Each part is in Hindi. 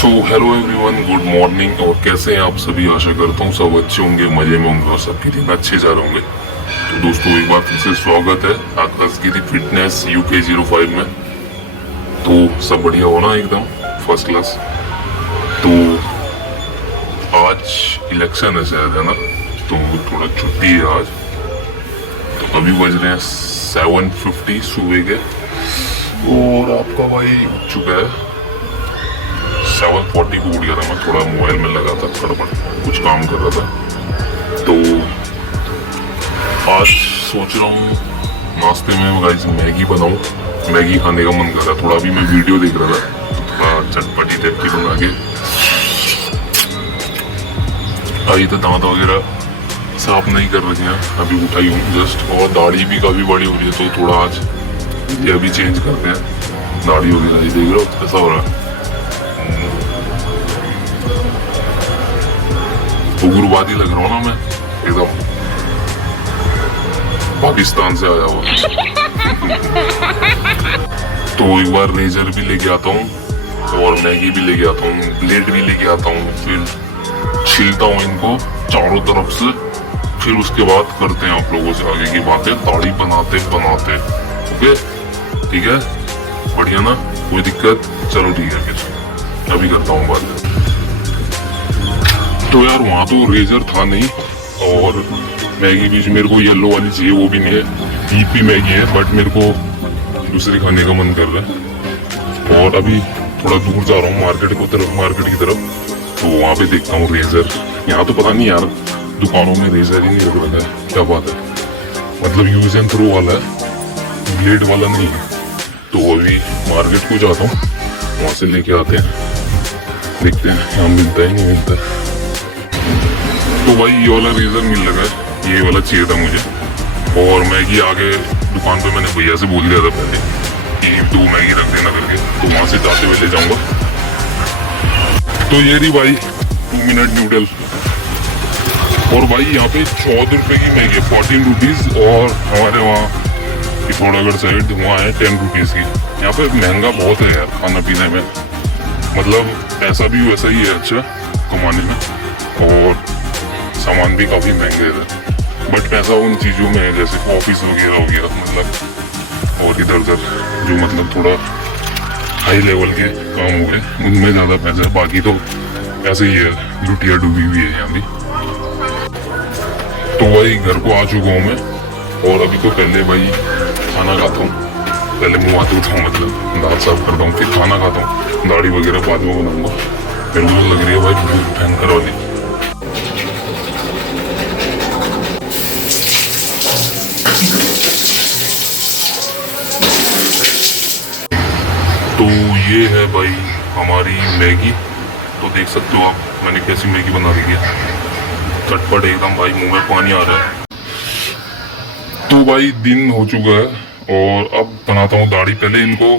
So hello everyone, good morning. और कैसे हैं आप सभी? आशा करता हूँ सब अच्छे होंगे, मजे में होंगे और सबके दिन अच्छे जा रहे होंगे। तो दोस्तों, एक बार फिर से स्वागत है आकाश गिरी फिटनेस UK 05 में। तो सब बढ़िया हो ना, एकदम फर्स्ट क्लास। तो आज इलेक्शन है शायद, है ना, तो थोड़ा छुट्टी है आज। तो अभी बज रहे हैं 7:50 सुबह के, और आपका भाई उठ चुका है 7:40 को। उठ गया था मैं, थोड़ा मोबाइल में लगा था, फटाफट कुछ काम कर रहा था। तो आज सोच रहा हूँ नाश्ते में गाइस मैगी बनाऊँ। मैगी खाने का मन कर रहा है थोड़ा। अभी मैं वीडियो देख रहा था, तो थोड़ा चटपटी टाइप की बना के। अभी तो दांत वगैरह साफ नहीं कर रही हैं, अभी उठाई हूँ जस्ट। और दाढ़ी भी काफ़ी बड़ी हो रही है, तो थोड़ा आज ये अभी चेंज करते हैं दाढ़ी वगैरह। ये देख रहे हो कैसा हो रहा है, उग्रवादी लग रहा हूँ ना मैं, एकदम पाकिस्तान से आया हुआ। तो एक बार रेजर भी लेके आता हूँ और मैगी भी लेके आता हूँ, ब्लेड भी लेके आता हूँ। फिर छीलता हूँ इनको चारों तरफ से। फिर उसके बाद करते हैं आप लोगों से आगे की बातें, दाढ़ी बनाते बनाते। ओके, ठीक है, बढ़िया ना, कोई दिक्कत? चलो ठीक है, फिर अभी करता हूँ बात। तो यार वहाँ तो रेजर था नहीं, और मैगी भी मेरे को येलो वाली चाहिए, वो भी नहीं है, ईपी मैगी है, बट मेरे को दूसरी खाने का मन कर रहा है। और अभी थोड़ा दूर जा रहा हूँ मार्केट की तरफ, तो वहाँ पे देखता हूँ रेजर। यहाँ तो पता नहीं यार, दुकानों में रेजर ही नहीं रख रखा है, क्या बात है। मतलब यूज एंड थ्रो वाला है, ब्लेड वाला नहीं है। तो अभी मार्केट को जाता हूँ, वहाँ से लेके आते हैं, देखते हैं यहाँ मिलता है नहीं मिलता है। तो भाई ये वाला रेजर मिल लगा है, ये वाला चाहिए था मुझे। और मैगी आगे दुकान पे मैंने भैया से बोल दिया था पहले कि 2 मैगी रख देना करके, तो वहाँ से जाते हुए ले जाऊँगा। तो ये रही भाई 2 मिनट नूडल। और भाई यहाँ पे 14 रुपये की मैगी है, 14 रुपीज़। और हमारे वहाँ पिथौरागढ़ साइड वहाँ है 10 रुपीज़ की। यहाँ पे महंगा बहुत है यार खाना पीने में, मतलब पैसा भी वैसा ही है अच्छा कमाने में, और सामान भी काफ़ी महंगे है। बट पैसा उन चीज़ों में है जैसे ऑफिस वगैरह हो गया, मतलब और इधर उधर जो मतलब थोड़ा हाई लेवल के काम हो गए, उनमें ज़्यादा पैसा है। बाकी तो ऐसे ही है, लुटिया डूबी हुई है यहाँ भी। तो भाई घर को आ चुका हूँ मैं, और अभी तो पहले भाई खाना खाता हूँ, पहले मुँह हाथ धोता हूँ, मतलब दांत साफ करता हूँ, फिर खाना खाता हूँ। दाढ़ी वगैरह बाद में बनाऊँगा। फिर मुझे लग रही है भाई भूख भयंकर वाली। तो ये है भाई हमारी मैगी। तो देख सकते हो आप मैंने कैसी मैगी बना रही है, चटपट एकदम भाई, मुंह में पानी आ रहा है। तो भाई दिन हो चुका है, और अब बनाता हूँ दाढ़ी। पहले इनको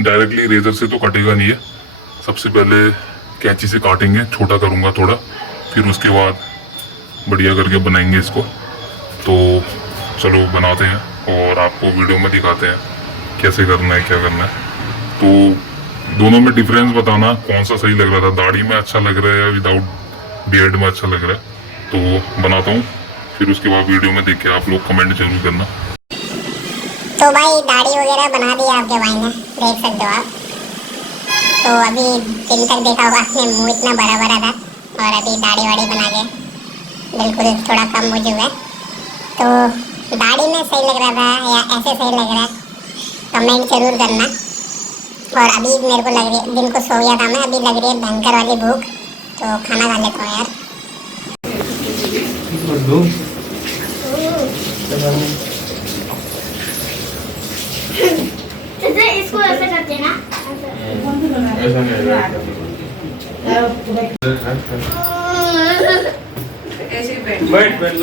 डायरेक्टली रेजर से तो कटेगा नहीं है, सबसे पहले कैंची से काटेंगे, छोटा करूँगा थोड़ा, फिर उसके बाद बढ़िया करके बनाएंगे इसको। तो चलो बनाते हैं, और आपको वीडियो में दिखाते हैं कैसे करना है, क्या करना है। तो दोनों में डिफरेंस बताना कौन सा सही लग रहा था, दाढ़ी में अच्छा लग रहा है या विदाउट बियर्ड में अच्छा लग रहा है। तो बनाता हूँ, फिर उसके बाद वीडियो में देख के आप लोग कमेंट जरूर करना। तो भाई दाढ़ी वगैरह बना दी आपके भाई ने, देख सकते हो आप। तो अभी दिन तक देखा होगा आपने, मुँह इतना बड़ा बड़ा था, और अभी दाढ़ी वाड़ी बना के बिल्कुल थोड़ा कम हो चुका है। तो दाढ़ी में सही लग रहा था या ऐसे सही लग रहा है, कमेंट जरूर करना। और अभी मेरे को लग रही है, दिन को सो गया था मैं, अभी लग रही है भयंकर वाली भूख, तो खाना खा लेता हूँ यार। इसको ऐसे करते हैं ना, ऐसा नहीं ऐसे बैठ बैठ